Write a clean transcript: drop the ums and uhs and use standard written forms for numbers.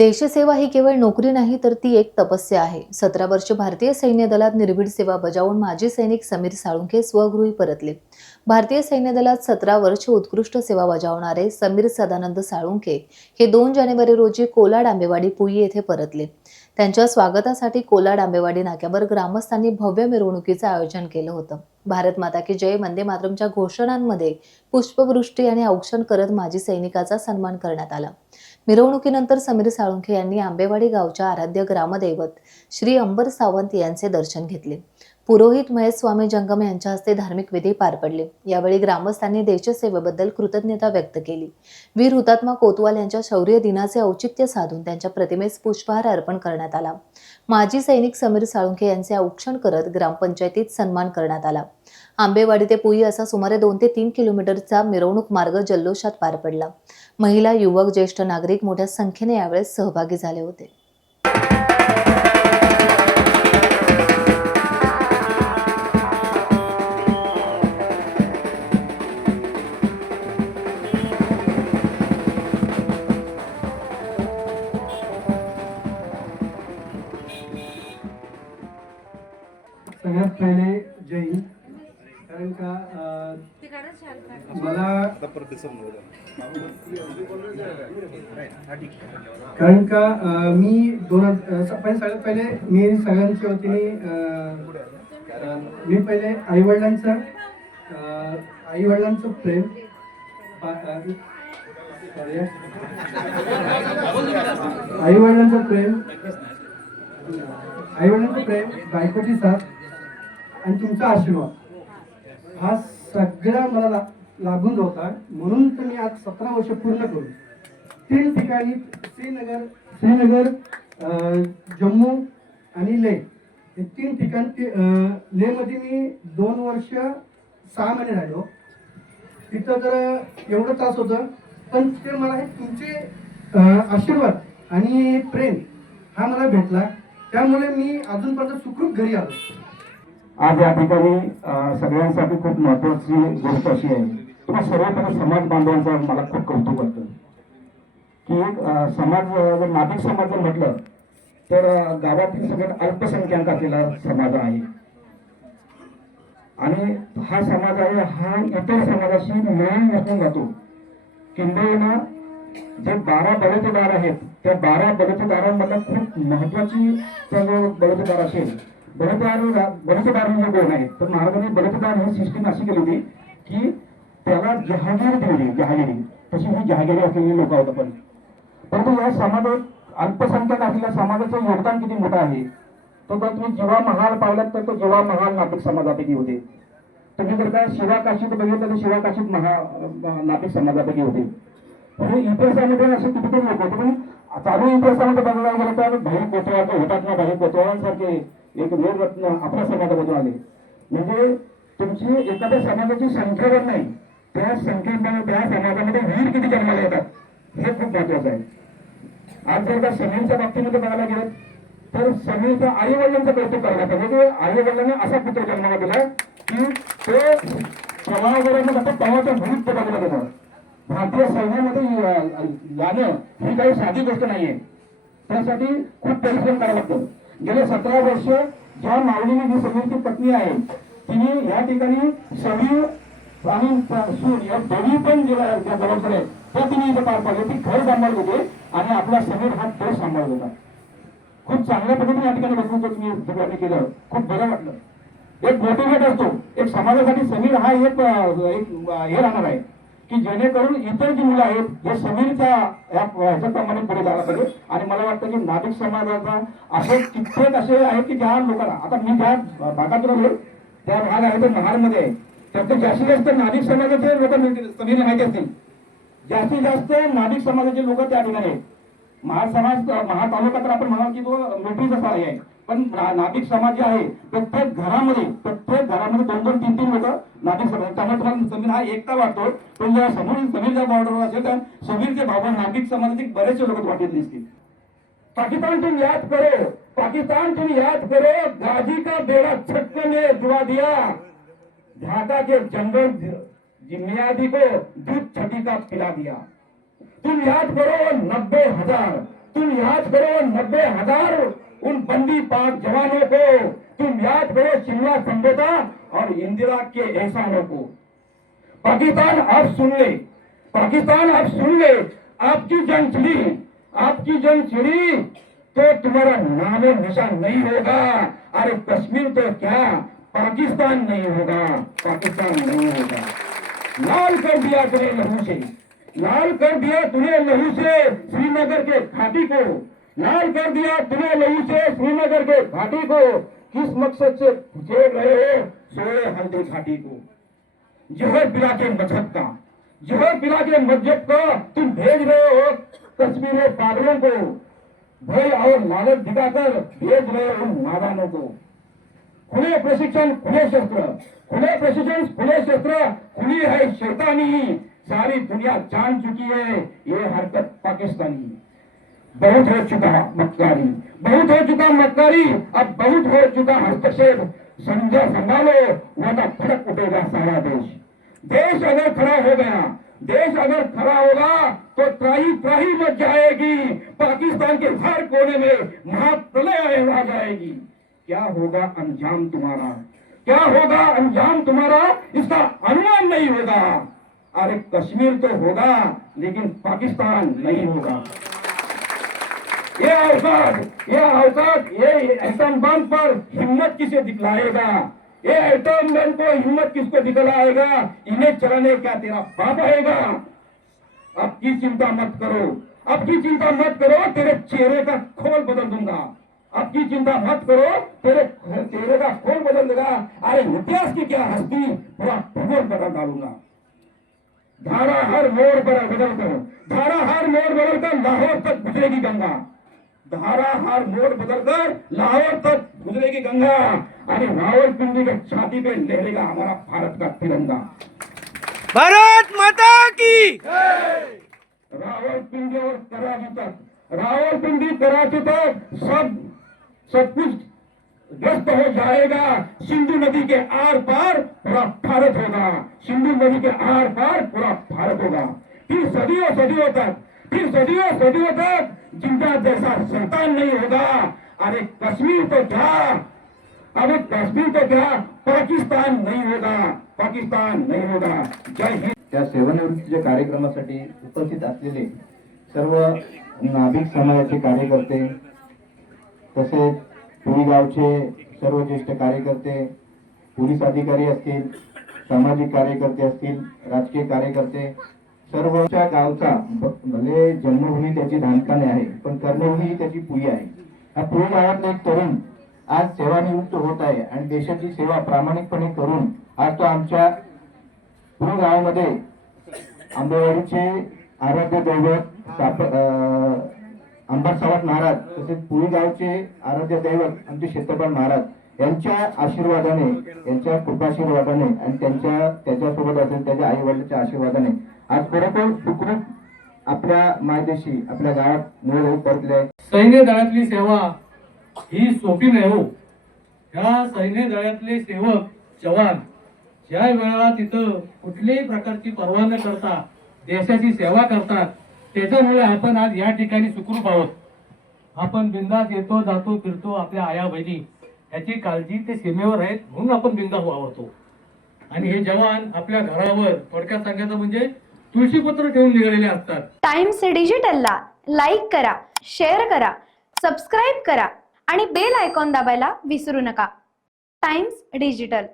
देशसेवा ही केवळ नोकरी नाही तर ती एक तपस्या आहे. 17 वर्ष भारतीय सैन्य दलात निर्भीड सेवा बजावून माजी सैनिक समीर साळुंखे स्वगृही परतले. भारतीय सैन्य दलात 17 वर्ष उत्कृष्ट सेवा बजावणारे समीर सदानंद साळुंखे हे 2 जानेवारी रोजी कोलाड आंबेवाडी पुई येथे परतले. त्यांच्या स्वागतासाठी कोलाड आंबेवाडी नाक्यावर ग्रामस्थांनी भव्य मिरवणुकीचे आयोजन केलं होतं. भारत माता की जय, वंदे मातरमच्या घोषणांमध्ये पुष्पवृष्टी आणि औक्षण करत माजी सैनिकाचा सन्मान करण्यात आला. मिरवणुकीनंतर समीर साळुंखे यांनी आंबेवाडी गावच्या आराध्य ग्रामदैवत श्री अंबर सावंत यांचे दर्शन घेतले. पुरोहित महेश स्वामी जंगम यांच्या हस्ते धार्मिक विधी पार पडले. यावेळी ग्रामस्थांनी देशसेवेबद्दल कृतज्ञता व्यक्त केली. वीर हुतात्मा कोतवाल यांच्या शौर्य दिनाचे औचित्य साधून त्यांच्या प्रतिमेस पुष्पहार अर्पण करण्यात आला. माजी सैनिक समीर साळुंखे यांचे औक्षण करत ग्रामपंचायतीत सन्मान करण्यात आला. आंबेवाडी ते पुई असा सुमारे 2 ते 3 किलोमीटरचा मिरवणूक मार्ग जल्लोषात पार पडला. महिला, युवक, ज्येष्ठ नागरिक मोठ्या संख्येने यावेळेस सहभागी झाले होते. सगळ्यात पहिले जय हिंद. कारण का मला मी सगळ्यात पहिले मी सगळ्यांच्या वतीने मी पहिले आईवडिलांचं प्रेम आईवडिलांचं प्रेम, बायकोची साथ आणि तुमचा आशीर्वाद हा सगळा मला लागून होता. म्हणून तर मी आज 17 वर्ष पूर्ण करून 3 ठिकाणी श्रीनगर, जम्मू आणि लेह हे 3 ठिकाण. लेहमध्ये मी 2 वर्ष 6 महिने राहिलो. तिथं जर एवढं त्रास होतं, पण ते मला हे तुमचे आशीर्वाद आणि प्रेम हा मला भेटला. त्यामुळे मी अजूनपर्यंत सुखरूप घरी आलो. आज या ठिकाणी सगळ्यांसाठी खूप महत्वाची गोष्ट अशी आहे. तुम्हा सर्वप्रथम समाज बांधवांचा मला खूप कौतुक वाटतं की समाज नाभिक समाज जर म्हटलं तर गावातील सगळ्यात अल्पसंख्याकातला समाज आहे आणि हा समाज आहे हा इतर समाजाशी मिळून मिसळून जातो. किंबहुना जे 12 बलुतेदार आहेत त्या 12 बलुतेदारांमधला खूप महत्वाची जो बलुतेदार असेल बलुतेदार म्हणजे कोण आहे तर महाराजांनी बलुतेदार ही सिस्टीम अशी केली होती की त्याला जहागिरी दिली. जहागिरी तशी ही जहागिरी असलेली लोक होतं. परंतु या समाजात अल्पसंख्याक असलेल्या समाजाचं योगदान किती मोठं आहे तो जर तुम्ही जीवा महाल पाहिलात तर तो जीवा महाल नाभिक समाजापैकी होते. तुम्ही जर का शिवा काशीत बघितलं तर शिवा काशीत नाभिक समाजापैकी होते. इतिहासामध्ये असे कितीतरी लोक होते. पण चालू इतिहासामध्ये बघायला गेलं तर भाई कोतवाल हुतात्मा भाई कोतवालांसारखे एक वीररत्न आपल्या समाजामधून आले. म्हणजे तुमची एखाद्या समाजाची संख्यावर नाही त्या संख्येमध्ये त्या समाजामध्ये वीर किती जन्माला येतात हे खूप महत्वाचं आहे. आज जर का समीरच्या बाबतीमध्ये बघायला गेलं तर समीरच्या आई वडिलांचं कौतुक करायला पाहिजे. आई वडिलांना असा पुत्र जन्माला दिला की तो प्रवाहावरून आता प्रवाहाच्या भूत पदाला गेला. भारतीय सैन्यामध्ये जाणं ही काही साधी गोष्ट नाहीये. त्यासाठी खूप परिश्रम करावा लागतो. गेले 17 वर्ष ज्या माऊलीने जी समीरची पत्नी आहे तिने या ठिकाणी समीर आणि सूर या दोन्ही पण ज्या जबाबदाऱ्या आहेत त्या तिने इथं पार पाडले. ती घर सांभाळत होते आणि आपला समीर हा देश सांभाळत होता. खूप चांगल्या पद्धतीने या ठिकाणी बसून तुम्ही सगळ्यांनी केलं. खूप बरं वाटलं. एक मोटिवेट असतो एक समाजासाठी समीर हा एक हे राहणार आहे की जेणेकरून इतर जी मुलं आहेत हे समीरच्या ह्याच्याप्रमाणे पुढे जायला पाहिजे. आणि मला वाटतं की नाभिक समाजाचा असे कित्येक असे आहेत की ज्या लोकांना आता मी ज्या भागातून आलो त्या भाग आहे तो महाडमध्ये आहे त्यात जास्तीत जास्त नाभिक समाजाचे लोक समीरला माहिती असतील. जास्तीत जास्त नाभिक समाजाचे लोक त्या ठिकाणी आहेत. महाड तालुका तर आपण म्हणाल की तो मिलिटरीचा स्थळ आहे. पण नाभिक समाज जे आहे प्रत्येक घरामध्ये 2-2, 3-3 लोक नाभिक समाज. त्यामुळे तुम्हाला समीर हा एकटा वाटतो. पण जेव्हा समीर ज्या बॉर्डरवर असेल तर समीरचे भाऊ नाभिक समाजाचे बरेचसे लोक वाटेल दिसतील. पाकिस्तान तुम याद करो गाजी का बेड़ा छक्के ने जुआ दिया. ढाका के जनरल जिम्मेदारी को दूध छठी का पिला दिया. तुम याद करो 90,000 तुम याद करो 90,000 उन बंदी पाक जवानों को, तुम याद करो शिमला समझौता और इंदिरा के एहसानों को। पाकिस्तान अब सुन ले, पाकिस्तान अब सुन ले, आपकी जंग छिड़ी, आपकी जंग छिड़ी तो तुम्हारा नाम निशान नहीं होगा। अरे कश्मीर तो क्या पाकिस्तान नहीं होगा, पाकिस्तान नहीं होगा। लाल कर दिया तूने लहू से, लाल कर दिया तूने लहू से श्रीनगर के घाटी को, लाल कर दिया तूने लहू से श्रीनगर के घाटी को। किस मकसद से खेल रहे हो सोए हल्दी घाटी को? जहर पिला के मजहब का, जहर पिला के मजहब का तुम भेज रहे हो कश्मीर पागलों को, भय और लालच दिखाकर भेज रहे हो उन नादानों को। खुले प्रशिक्षण खुले शस्त्र, खुले प्रशिक्षण खुले शस्त्र, खुली है शैतानी, सारी दुनिया जान चुकी है ये हरकत पाकिस्तानी। बहुत हो चुका मक्कारी, बहुत हो चुका मक्कारी, अब बहुत हो चुका हस्तक्षेप। समझा संभालो वरना भड़क उठेगा सारा देश। देश अगर खड़ा हो गया, देश अगर खड़ा होगा तो त्राही त्राही मच जाएगी, पाकिस्तान के हर कोने में महाप्रलय आ जाएगी। क्या होगा अंजाम तुम्हारा, क्या होगा अंजाम तुम्हारा, इसका अनुमान नहीं होगा। अरे कश्मीर तो होगा लेकिन पाकिस्तान नहीं होगा। ये अवकाश ये एटम बम पर हिम्मत किसे दिखलाएगा, ये एटम बम को हिम्मत किसको दिखलाएगा? इन्हें चलाने क्या तेरा बाप आएगा? अब की चिंता मत करो, अब की चिंता मत करो, तेरे चेहरे का खोल बदल दूंगा। अब की चिंता मत करो, तेरे चेहरे का खोल बदल दूंगा। अरे इतिहास की क्या हस्ती, पूरा भूगोल बदल डालूंगा। धारा हर मोड़ पर बदलकर, धारा हर मोड़ बदलकर लाहौर तक गुजरेगी गंगा, धारा हर मोड़ बदलकर लाहौर तक गुजरेगी गंगा। अरे रावलपिंडी के छाती पे लहरेगा हमारा भारत का तिरंगा। भारत माता की रावलपिंडी और कराची तक, रावलपिंडी कराची तक सब कुछ ध्वस्त हो जाएगा। सिंधु नदी के आर पार पूरा भारत होगा, सिंधु नदी के आर पार पूरा भारत होगा। फिर सदियों सदियों तक, फिर सदियों सदियों तक जिंदा जैसा शैतान नहीं होगा। अरे कश्मीर तो क्या, अरे कश्मीर तो क्या पाकिस्तान नहीं होगा, पाकिस्तान नहीं होगा। जय हिंद। त्या सेवानिवृत्तीच्या कार्यक्रमासाठी उपस्थित असलेले सर्व नाभिक समाजाचे कार्यकर्ते, तसेच पुरी गावचे सर्व ज्येष्ठ कार्यकर्ते, पोलीस अधिकारी असतील, सामाजिक कार्यकर्ते असतील, राजकीय कार्यकर्ते, सर्वच्या गावचा भले जन्मभूमी त्याची धानकाने आहे पण कर्मभूमी त्याची पुरी आहे। हा पुरी गावातला एक तरुण आज सेवानिवृत्त होत आहे आणि देशाची सेवा प्रामाणिकपणे करून आज तो आमच्या पुरी गावामध्ये आंबेवाडीचे आराध्य दैवत अंबर सावत महाराज, तसेच पुरी गावचे आराध्य दैवत आमचे क्षेत्रपाल महाराज यांच्या आशीर्वादाने, यांच्या कृपाशीर्वादाने आणि त्याच्यासोबत असेल त्याच्या आई वडिलांच्या आशीर्वादाने आज खरोखर सुखरूप आपल्या मायदेशी आपल्या गावात मूळ परतले आहे। सैन्य दलातली सेवा ही सोपी नाही हो। ह्या सैन्य दलातले सेवक जवान ज्या वेळेला तिथं कुठल्याही प्रकारची पर्वा न करता देशाची सेवा करतात, त्याच्यामुळे आपण आज या ठिकाणी सुखरूप आहोत। आपण बिंदास येतो जातो फिरतो, आपल्या आया बहिणी याची काळजी ते सीमेवर आहेत म्हणून आपण बिंदास वावरतो। आणि हे जवान आपल्या घरावर थोडक्यात सांगायचं म्हणजे तुळशीपत्र ठेवून निघालेले असतात। टाइम्स डिजिटलला लाईक करा, शेअर करा, सबस्क्राईब करा आणि बेल आयकॉन दाबायला विसरू नका। Times digital.